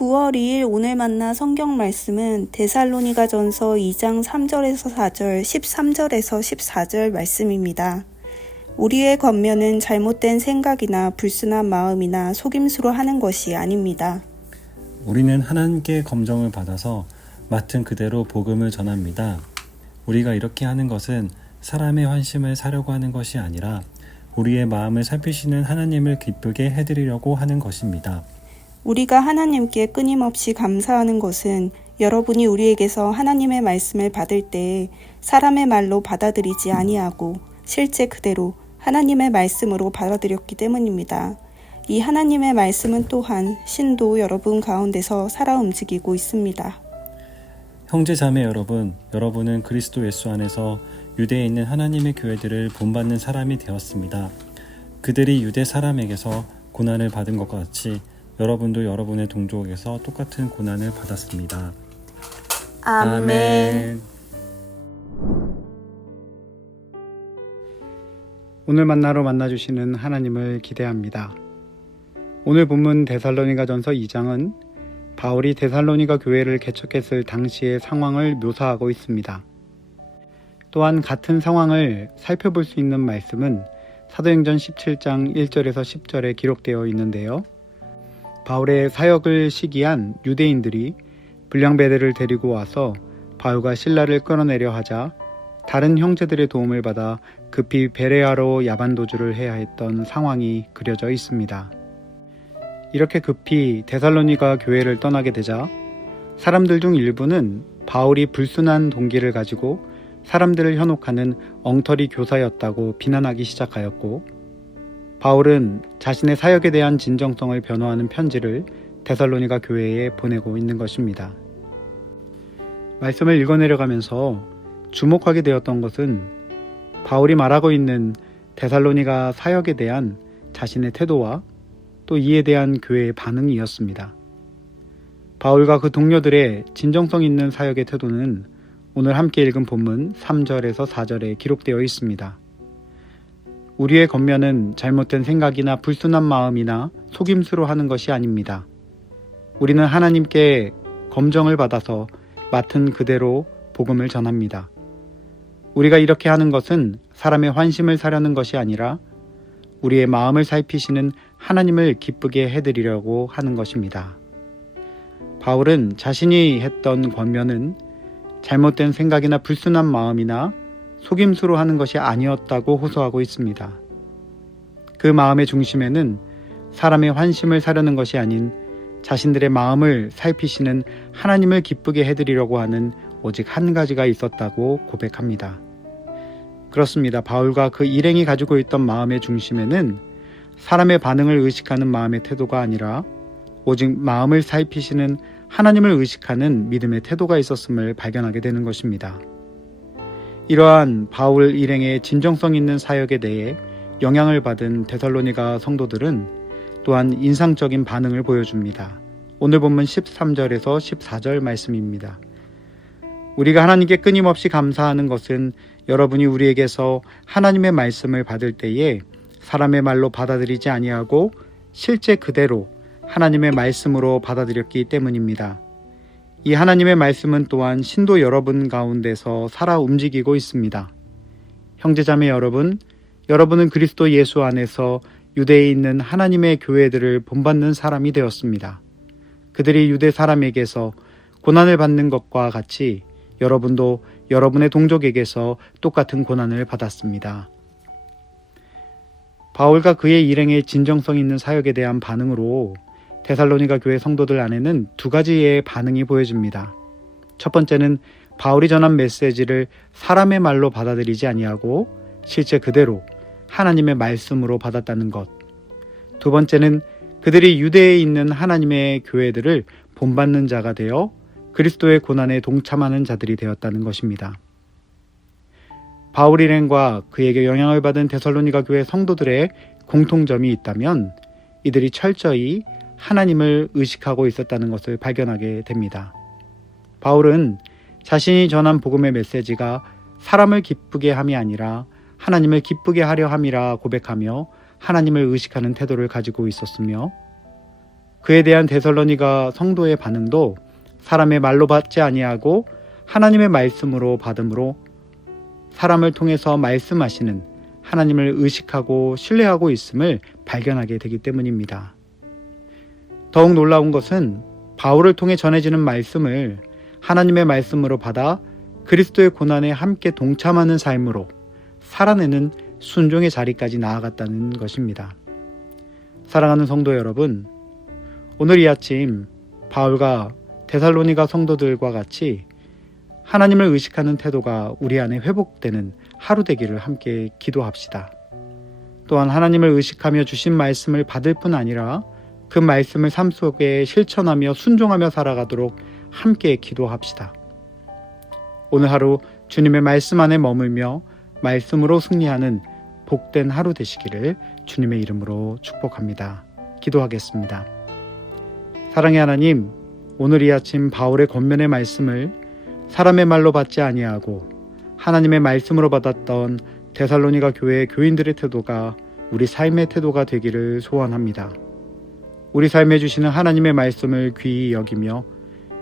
9월 2일 오늘 만나 성경 말씀은 데살로니가전서 2장 3절에서 4절, 13절에서 14절 말씀입니다. 우리의 권면은 잘못된 생각이나 불순한 마음이나 속임수로 하는 것이 아닙니다. 우리는 하나님께 검정을 받아서 맡은 그대로 복음을 전합니다. 우리가 이렇게 하는 것은 사람의 환심을 사려고 하는 것이 아니라 우리의 마음을 살피시는 하나님을 기쁘게 해드리려고 하는 것입니다. 우리가 하나님께 끊임없이 감사하는 것은 여러분이 우리에게서 하나님의 말씀을 받을 때 사람의 말로 받아들이지 아니하고 실제 그대로 하나님의 말씀으로 받아들였기 때문입니다. 이 하나님의 말씀은 또한 신도 여러분 가운데서 살아 움직이고 있습니다. 형제 자매 여러분, 여러분은 그리스도 예수 안에서 유대에 있는 하나님의 교회들을 본받는 사람이 되었습니다. 그들이 유대 사람에게서 고난을 받은 것과 같이 여러분도 여러분의 동족에게서 똑같은 고난을 받았습니다. 아멘. 오늘 만나러 만나주시는 하나님을 기대합니다. 오늘 본문 데살로니가전서 2장은 바울이 데살로니가 교회를 개척했을 당시의 상황을 묘사하고 있습니다. 또한 같은 상황을 살펴볼 수 있는 말씀은 사도행전 17장 1절에서 10절에 기록되어 있는데요. 바울의 사역을 시기한 유대인들이 불량배들을 데리고 와서 바울과 실라를 끌어내려 하자 다른 형제들의 도움을 받아 급히 베레아로 야반도주를 해야 했던 상황이 그려져 있습니다. 이렇게 급히 데살로니가 교회를 떠나게 되자 사람들 중 일부는 바울이 불순한 동기를 가지고 사람들을 현혹하는 엉터리 교사였다고 비난하기 시작하였고, 바울은 자신의 사역에 대한 진정성을 변호하는 편지를 데살로니가 교회에 보내고 있는 것입니다. 말씀을 읽어내려가면서 주목하게 되었던 것은 바울이 말하고 있는 데살로니가 사역에 대한 자신의 태도와 또 이에 대한 교회의 반응이었습니다. 바울과 그 동료들의 진정성 있는 사역의 태도는 오늘 함께 읽은 본문 3절에서 4절에 기록되어 있습니다. 우리의 권면은 잘못된 생각이나 불순한 마음이나 속임수로 하는 것이 아닙니다. 우리는 하나님께 검정을 받아서 맡은 그대로 복음을 전합니다. 우리가 이렇게 하는 것은 사람의 환심을 사려는 것이 아니라 우리의 마음을 살피시는 하나님을 기쁘게 해드리려고 하는 것입니다. 바울은 자신이 했던 권면은 잘못된 생각이나 불순한 마음이나 속임수로 하는 것이 아니었다고 호소하고 있습니다. 그 마음의 중심에는 사람의 환심을 사려는 것이 아닌 자신들의 마음을 살피시는 하나님을 기쁘게 해드리려고 하는 오직 한 가지가 있었다고 고백합니다. 그렇습니다. 바울과 그 일행이 가지고 있던 마음의 중심에는 사람의 반응을 의식하는 마음의 태도가 아니라 오직 마음을 살피시는 하나님을 의식하는 믿음의 태도가 있었음을 발견하게 되는 것입니다. 이러한 바울 일행의 진정성 있는 사역에 대해 영향을 받은 데살로니가 성도들은 또한 인상적인 반응을 보여줍니다. 오늘 본문 13절에서 14절 말씀입니다. 우리가 하나님께 끊임없이 감사하는 것은 여러분이 우리에게서 하나님의 말씀을 받을 때에 사람의 말로 받아들이지 아니하고 실제 그대로 하나님의 말씀으로 받아들였기 때문입니다. 이 하나님의 말씀은 또한 신도 여러분 가운데서 살아 움직이고 있습니다. 형제자매 여러분, 여러분은 그리스도 예수 안에서 유대에 있는 하나님의 교회들을 본받는 사람이 되었습니다. 그들이 유대 사람에게서 고난을 받는 것과 같이 여러분도 여러분의 동족에게서 똑같은 고난을 받았습니다. 바울과 그의 일행의 진정성 있는 사역에 대한 반응으로 데살로니가 교회 성도들 안에는 두 가지의 반응이 보여집니다. 첫 번째는 바울이 전한 메시지를 사람의 말로 받아들이지 아니하고 실제 그대로 하나님의 말씀으로 받았다는 것. 두 번째는 그들이 유대에 있는 하나님의 교회들을 본받는 자가 되어 그리스도의 고난에 동참하는 자들이 되었다는 것입니다. 바울 일행과 그에게 영향을 받은 데살로니가 교회 성도들의 공통점이 있다면 이들이 철저히 하나님을 의식하고 있었다는 것을 발견하게 됩니다. 바울은 자신이 전한 복음의 메시지가 사람을 기쁘게 함이 아니라 하나님을 기쁘게 하려 함이라 고백하며 하나님을 의식하는 태도를 가지고 있었으며, 그에 대한 데살로니가 성도의 반응도 사람의 말로 받지 아니하고 하나님의 말씀으로 받음으로 사람을 통해서 말씀하시는 하나님을 의식하고 신뢰하고 있음을 발견하게 되기 때문입니다. 더욱 놀라운 것은 바울을 통해 전해지는 말씀을 하나님의 말씀으로 받아 그리스도의 고난에 함께 동참하는 삶으로 살아내는 순종의 자리까지 나아갔다는 것입니다. 사랑하는 성도 여러분, 오늘 이 아침 바울과 데살로니가 성도들과 같이 하나님을 의식하는 태도가 우리 안에 회복되는 하루 되기를 함께 기도합시다. 또한 하나님을 의식하며 주신 말씀을 받을 뿐 아니라 그 말씀을 삶 속에 실천하며 순종하며 살아가도록 함께 기도합시다. 오늘 하루 주님의 말씀 안에 머물며 말씀으로 승리하는 복된 하루 되시기를 주님의 이름으로 축복합니다. 기도하겠습니다. 사랑의 하나님, 오늘 이 아침 바울의 권면의 말씀을 사람의 말로 받지 아니하고 하나님의 말씀으로 받았던 데살로니가 교회 교인들의 태도가 우리 삶의 태도가 되기를 소원합니다. 우리 삶에 주시는 하나님의 말씀을 귀히 여기며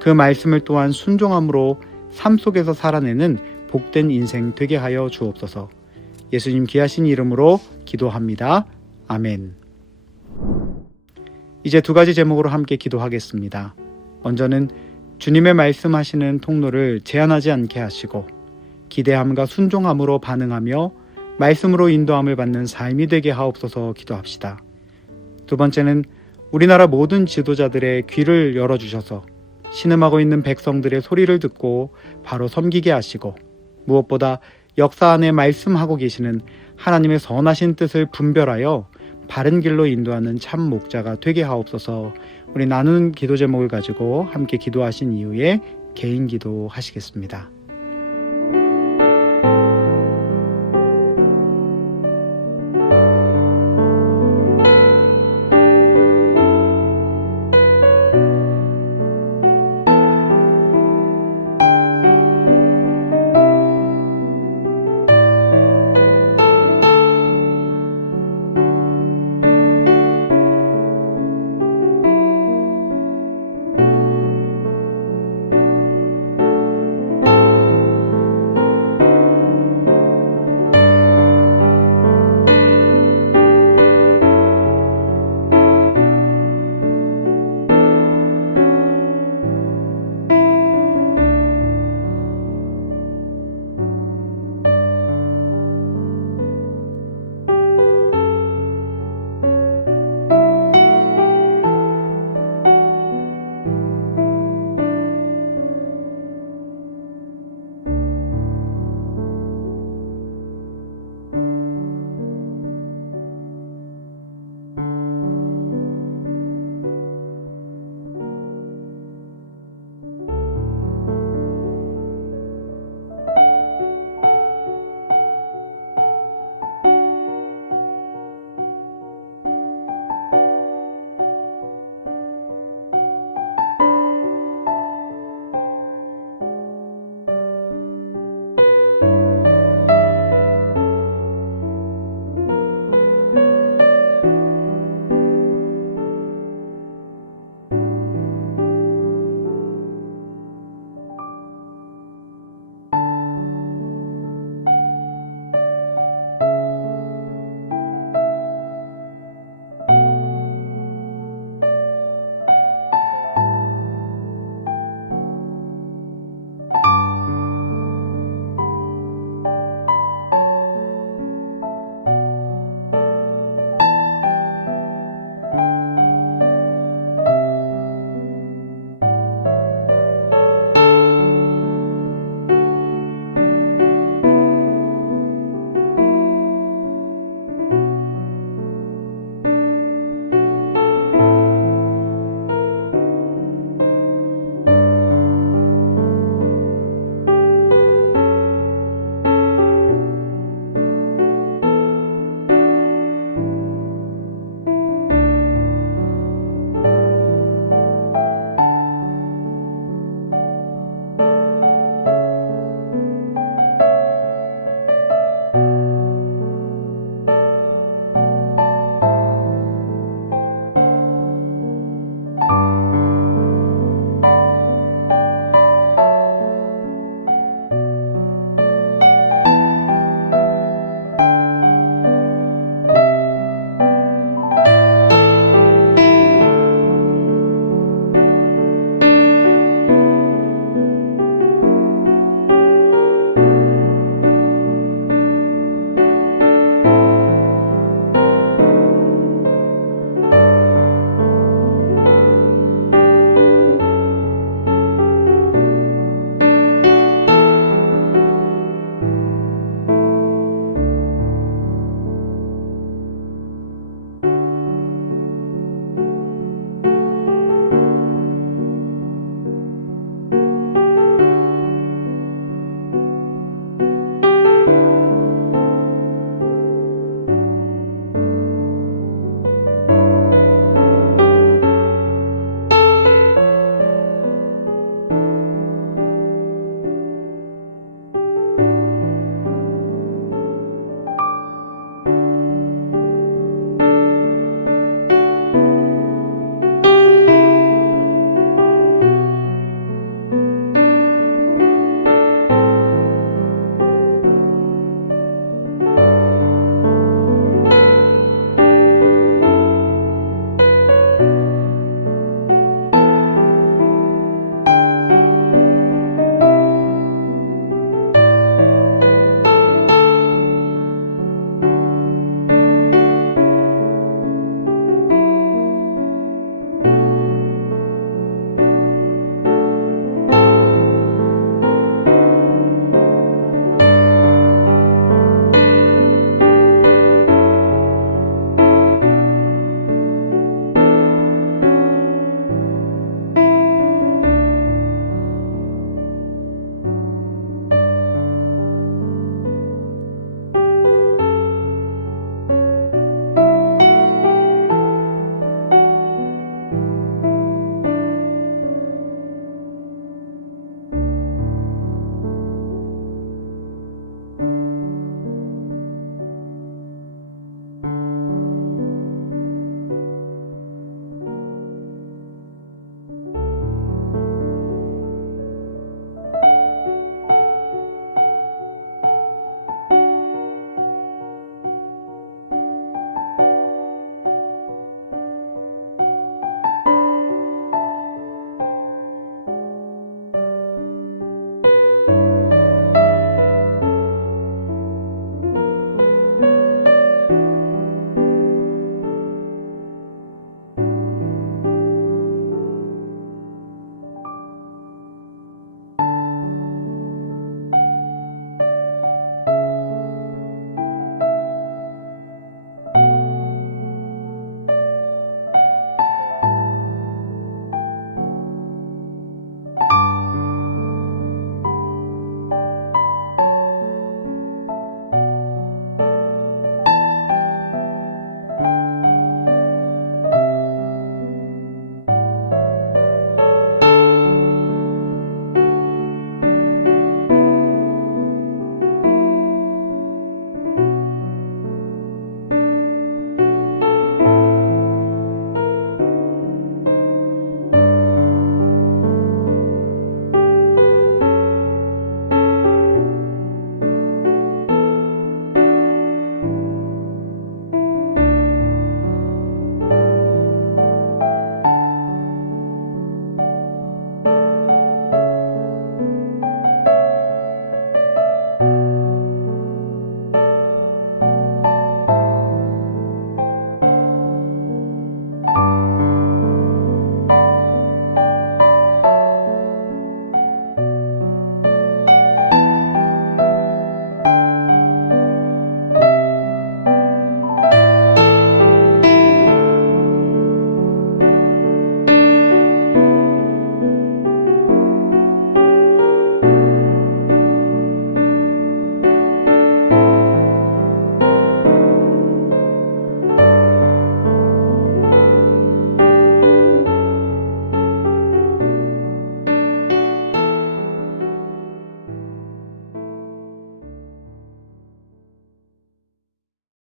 그 말씀을 또한 순종함으로 삶 속에서 살아내는 복된 인생 되게 하여 주옵소서. 예수님 귀하신 이름으로 기도합니다. 아멘. 이제 두 가지 제목으로 함께 기도하겠습니다. 먼저는 주님의 말씀하시는 통로를 제한하지 않게 하시고 기대함과 순종함으로 반응하며 말씀으로 인도함을 받는 삶이 되게 하옵소서 기도합시다. 두 번째는 우리나라 모든 지도자들의 귀를 열어주셔서 신음하고 있는 백성들의 소리를 듣고 바로 섬기게 하시고 무엇보다 역사 안에 말씀하고 계시는 하나님의 선하신 뜻을 분별하여 바른 길로 인도하는 참 목자가 되게 하옵소서. 우리 나누는 기도 제목을 가지고 함께 기도하신 이후에 개인 기도 하시겠습니다.